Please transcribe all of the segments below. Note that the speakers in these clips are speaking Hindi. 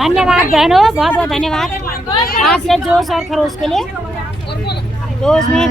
धन्यवाद बहनों, बहुत बहुत धन्यवाद आपके जोश और खरोश के लिए। तो उसमें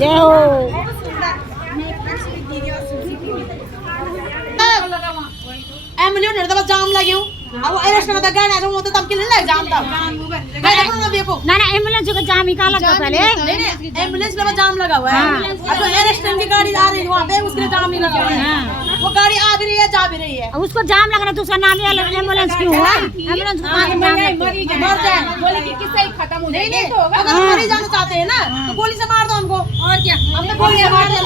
जय हो। एम्बुलेंस दबा जाम लगी हूं अब अरेस्ट में तो गाना वो तो तब के लिए जाम था ना देखो ना एम्बुलेंस का जाम ही का लगा पहले। नहीं एम्बुलेंस में जाम लगा हुआ है। अब तो अरेस्ट की गाड़ी आ रही है वहां पे उसके लिए जाम ही लगा हुआ है। वो गाड़ी आ भी रही है जा भी रही है। उसको जाम लगना तो उसका नाम ही अलग एम्बुलेंस क्यों हुआ? एम्बुलेंस को जाम मर जाए बोले कि किससे खत्म हो जाए। अगर हम मर जाना चाहते हैं ना तो गोली से मार दो हमको और क्या। हमने गोली से मार दिया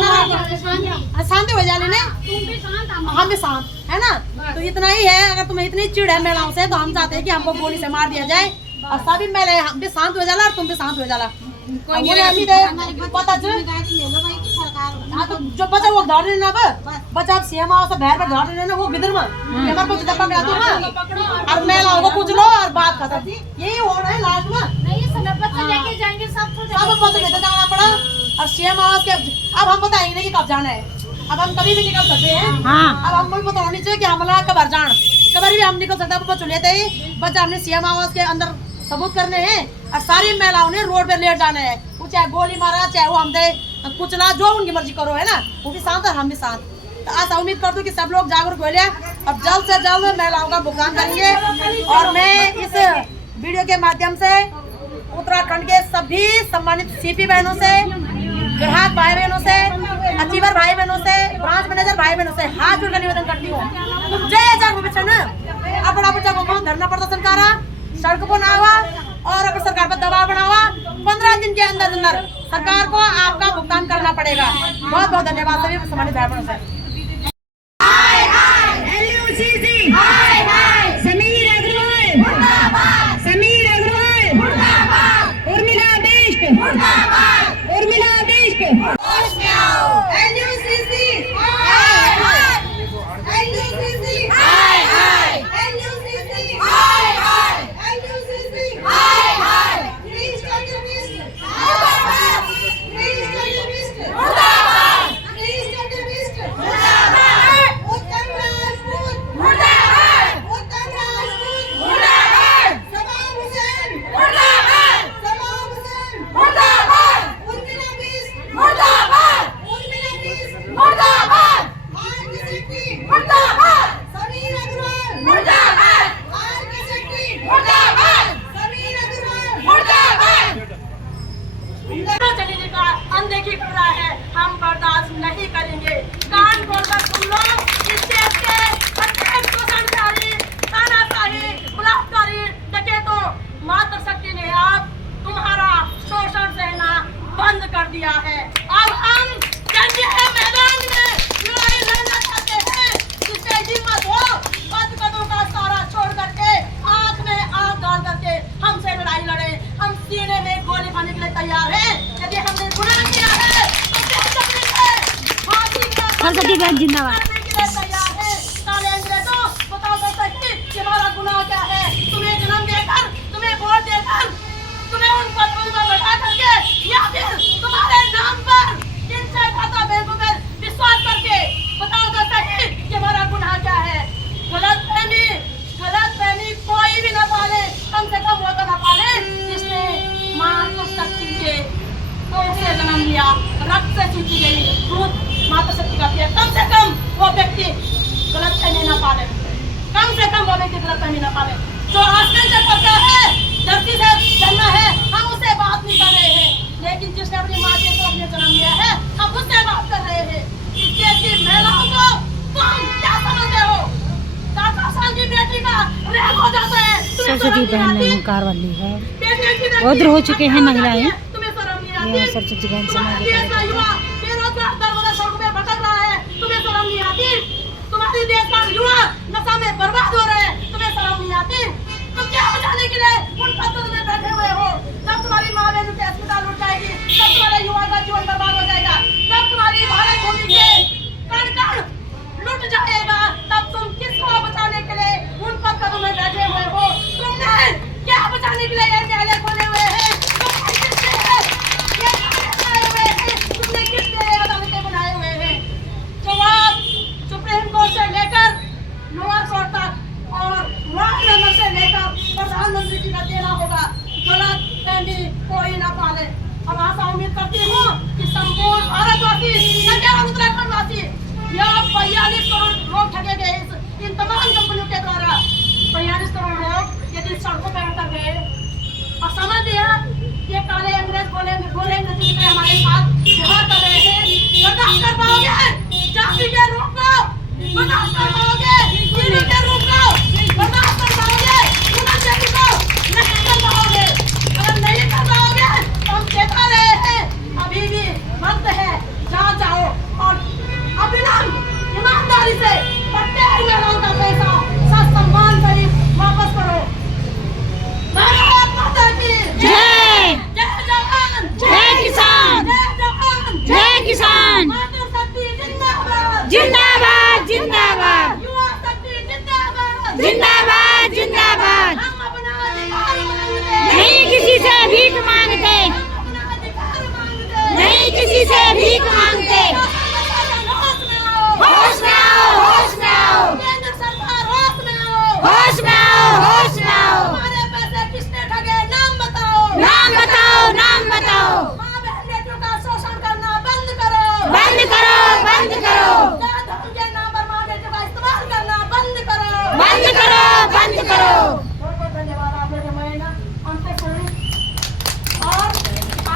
शांति हो जाने ने हम भी शांत है ना। तो इतना ही है। अगर तुम्हें इतनी चिढ़ है महिलाओं से तो हम चाहते हैं कि हमको गोली से मार दिया जाए और सभी महिलाएं हम भी शांत हो जाला और तुम भी शांत हो जाला। पता तो जो बचा वो धर लेना बचा सीएम से भैर पर धर लेना वो बिदर में हमारे को जब पकड़ा तुम और महिलाओं को पूछ लो और बात खत्म। यही हो रहा है लास्ट में। लेके जाएंगे सब पता लेकर जाना पड़ा और सीएम आवास के अब हम बताएंगे नहीं कि कब जाना है। अब हम कभी भी निकल सकते हैं। अब हमको भी पता होनी चाहिए कि हमला कबर जान कबर भी हम निकल सकते हैं। बच्चों लेते ही बच्चा हमने सीएम आवास के अंदर सबूत करने हैं और सारी महिलाओं ने रोड पे लेट जाना है। वो चाहे गोली मारा चाहे वो हमसे कुचला जो उनकी मर्जी करो है ना। वो भी शांत और हम भी शांत। तो आज उम्मीद करता हूँ कि सब लोग जागरूक हो लिया। अब जल्द से जल्द महिलाओं का भुगतान करेंगे। और मैं इस वीडियो के माध्यम से उत्तराखंड के सभी सम्मानित सीपी बहनों से ग्राहक भाई बहनों से अचीवर भाई बहनों से ब्रांच मैनेजर भाई बहनों से हाथ जोड़कर निवेदन करती हूँ। तुम जय अपना बच्चा धरना प्रदर्शन करा सड़क को ना हुआ और अगर सरकार पर दबाव बनावा 15 दिन के अंदर अंदर सरकार को आपका भुगतान करना पड़ेगा। बहुत बहुत धन्यवाद सभी सम्मानित भाई बहनों से। अनदेखी कर रहा है हम बर्दाश्त नहीं करेंगे। कान खोलकर सुन लो इस देश के प्रत्येक शोषणकारी तानाशाही बलात्कारी डकैतों मातृशक्ति ने अब तुम्हारा शोषण सहना बंद कर दिया है। अब हम मैदान में लड़ाई लड़ना चाहते हैं। जिससे हिम्मत हो पदों का सारा छोड़ करके आंख में आंख डाल करके हमसे लड़ाई लड़े। हम सीने में गोली खाने के लिए तैयार हैं। यदि हमने गुनाह किया है सरस्वती बहन जिंदाबाद। बताओ तो सही कि हमारा गुनाह क्या है। तुम्हें जन्म देकर तुम्हें वोट देकर तुम्हें उन पदों पर बैठा करके या फिर तुम्हारे नाम पर जिनसे खाता बैंकों पर विश्वास करके बताओ तो सही कि हमारा गुनाह क्या है। गलतफहमी कोई भी न पाले कम से कम वो तो न पाले जिसने मां को शक्ति के से जन्म लिया रक्त से सींची गई दूध मातृशक्ति का किया, कम से कम वो व्यक्ति गलत फहमी न पाले, कम से कम वो व्यक्ति गलत फहमी न पाले। जो आसमान से पड़ता है, धरती से जन्मा है, हम उससे बात नहीं कर रहे हैं, लेकिन जिसने अपनी माँ के को अपने जन्म लिया है, हम उससे बात कर रहे हैं। इस देश की महिलाओं को तुम क्या समझते हो? 4 साल की बेटी का रेप हो जाता है, सरस्वती बहन में ओंकार वाली है, उधर हो चुके हैं महिलाएं। यह सरस्वती बहन समय के बेरोजगार दर सड़कों पे भटक रहा है, तुम्हें शर्म नहीं आती? तुम्हारे देश का युवा नशा में बर्बाद हो रहे हैं, तुम्हें शर्म नहीं आती? तुम क्या बचाने के लिए उन पदों में बैठे हुए हो? जब तुम्हारी माँ बहन के अस्पताल उठ जाएगी, तब तुम्हारे युवा का जीवन बर्बाद हो जाएगा, तब तुम्हारी भारत भूमि के कण कण लुट जाएगा, तब तुम किसको बचाने के लिए उन पदों में बैठे हुए हो? तुमने क्या बचाने के लिए ये न्यायालय खोले हुए हैं? तुमने किसने अदालत बनाए हुए हैं? जवाब सुप्रीम कोर्ट से लेकर लोअर कोर्ट तक और वार्ड मेंबर से लेकर प्रधानमंत्री जी का देना होगा। गलत फहमी कोई ना पाले। अब आशा उम्मीद करती हूँ कि संपूर्ण भारतवासी, न केवल उत्तराखंड वासी, यह 45 करोड़ लोग ठगे गए इन तमाम कंपनियों के द्वारा। 45 करोड़ लोग यदि सड़कों पर उतर गए और समझ लिया ये काले अंग्रेज बोलेंगे जिनके हमारे साथ व्यवहार कर रहे हैं, बर्दाश्त कर पाओगे? जाति के रूप को बर्दाश्त कर पाओगे? पीढ़ी के रूप को बर्दाश्त कर पाओगे? पुनर्जन्म को नहीं कर पाओगे? अगर नहीं कर पाओगे तो हम चेता रहे हैं, अभी भी वक्त है, जाओ और अविलंब ईमानदारी से प्रत्येक महिलाओं का पैसा ससम्मान सहित वापस करो। भारत माता की जय, जय जवान, जय किसान, जय जवान, जय किसान, मातृशक्ति जिंदाबाद, जिंदाबाद जिंदाबाद, युवा शक्ति जिंदाबाद, जिंदाबाद जिंदाबाद। हम अपना अधिकार मांगते, नहीं किसी से भीख मांगते, हम अपना अधिकार मांगते, नहीं किसी से भीख मांगते। होश में आओ, होश में आओ, केंद्र सरकार होश में आओ, होश में आओ, होश में आओ। हमारे पैसे किसने ठगे? नाम बताओ, नाम बताओ, नाम बताओ। माँ बहन बेटियों का शोषण करना बंद करो, बंद करो, बंद करो, जात धर्म के नाम पर माँ बेटियों का इस्तेमाल करना बंद करो, बंद करो, बंद करो। बहुत बहुत धन्यवाद आप लोग हमारे ना अंत तक सुने। और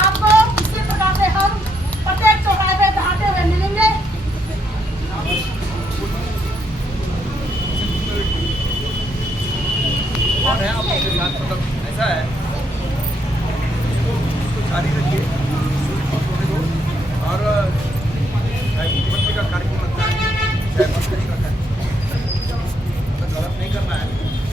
आपको इसी प्रकार से हम प्रत्येक चौराहे पे दहाड़ते हुए मिलेंगे। और है आपके साथ, मतलब ऐसा है, इसको जारी रखिए और चाहे मुख्यमंत्री का कार्यक्रम लगता है, चाहे मंत्री का कार्यक्रम, तो गलत नहीं करना है।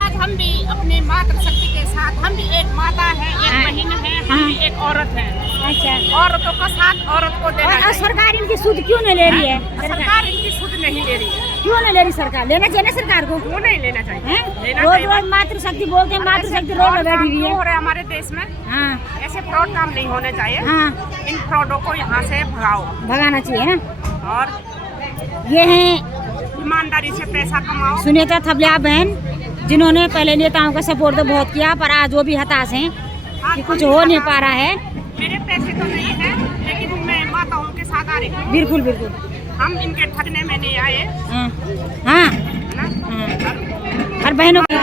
आज हम भी अपने मातृशक्ति के साथ, हम भी एक माता है, एक बहन है, हम भी एक औरत है। अच्छा, औरतों का साथ औरत को देना और चाहिए। सरकार इनकी सूद क्यों नहीं ले रही है? सरकार इनकी सुध नहीं ले रही है। क्यों नहीं ले रही सरकार? लेना चाहिए ना सरकार को। वो नहीं लेना चाहिए, हैं? लेना रोज चाहिए। रोज मातृशक्ति बोलते हैं, मातृशक्ति रोड पे बैठी हुई हो है। रहा है हमारे देश में, हाँ ऐसे फ्रॉड काम नहीं होने चाहिए। हाँ, इन फ्रॉडों को यहाँ से भगाओ भगाना चाहिए ना। और ये हैं ईमानदारी से पैसा कमाओ। सुनीता थपलिया बहन, जिन्होंने पहले नेताओं का सपोर्ट तो बहुत किया, पर आज वो भी हताश हैं कि कुछ हो नहीं पा रहा है। मेरे पैसे तो नहीं है, लेकिन मैं माताओं के साथ आ रही हूँ। बिल्कुल बिल्कुल। हम इनके ठगने में नहीं आए, हाँ हाँ है ना। हाँ। हर बहनों की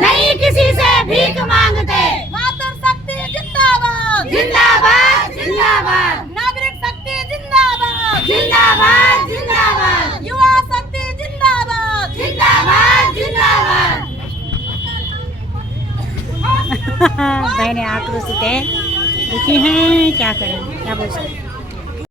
नहीं किसी से भीख मांगते। मातृशक्ति जिंदाबाद, जिंदाबाद जिंदाबाद, नागरिक शक्ति जिंदाबाद, जिंदाबाद जिंदाबाद, युवा शक्ति जिंदाबाद, जिंदाबाद जिंदाबाद। बहनें आक्रोशित हैं, दुखी हैं, क्या करें, क्या बोल सकते हैं।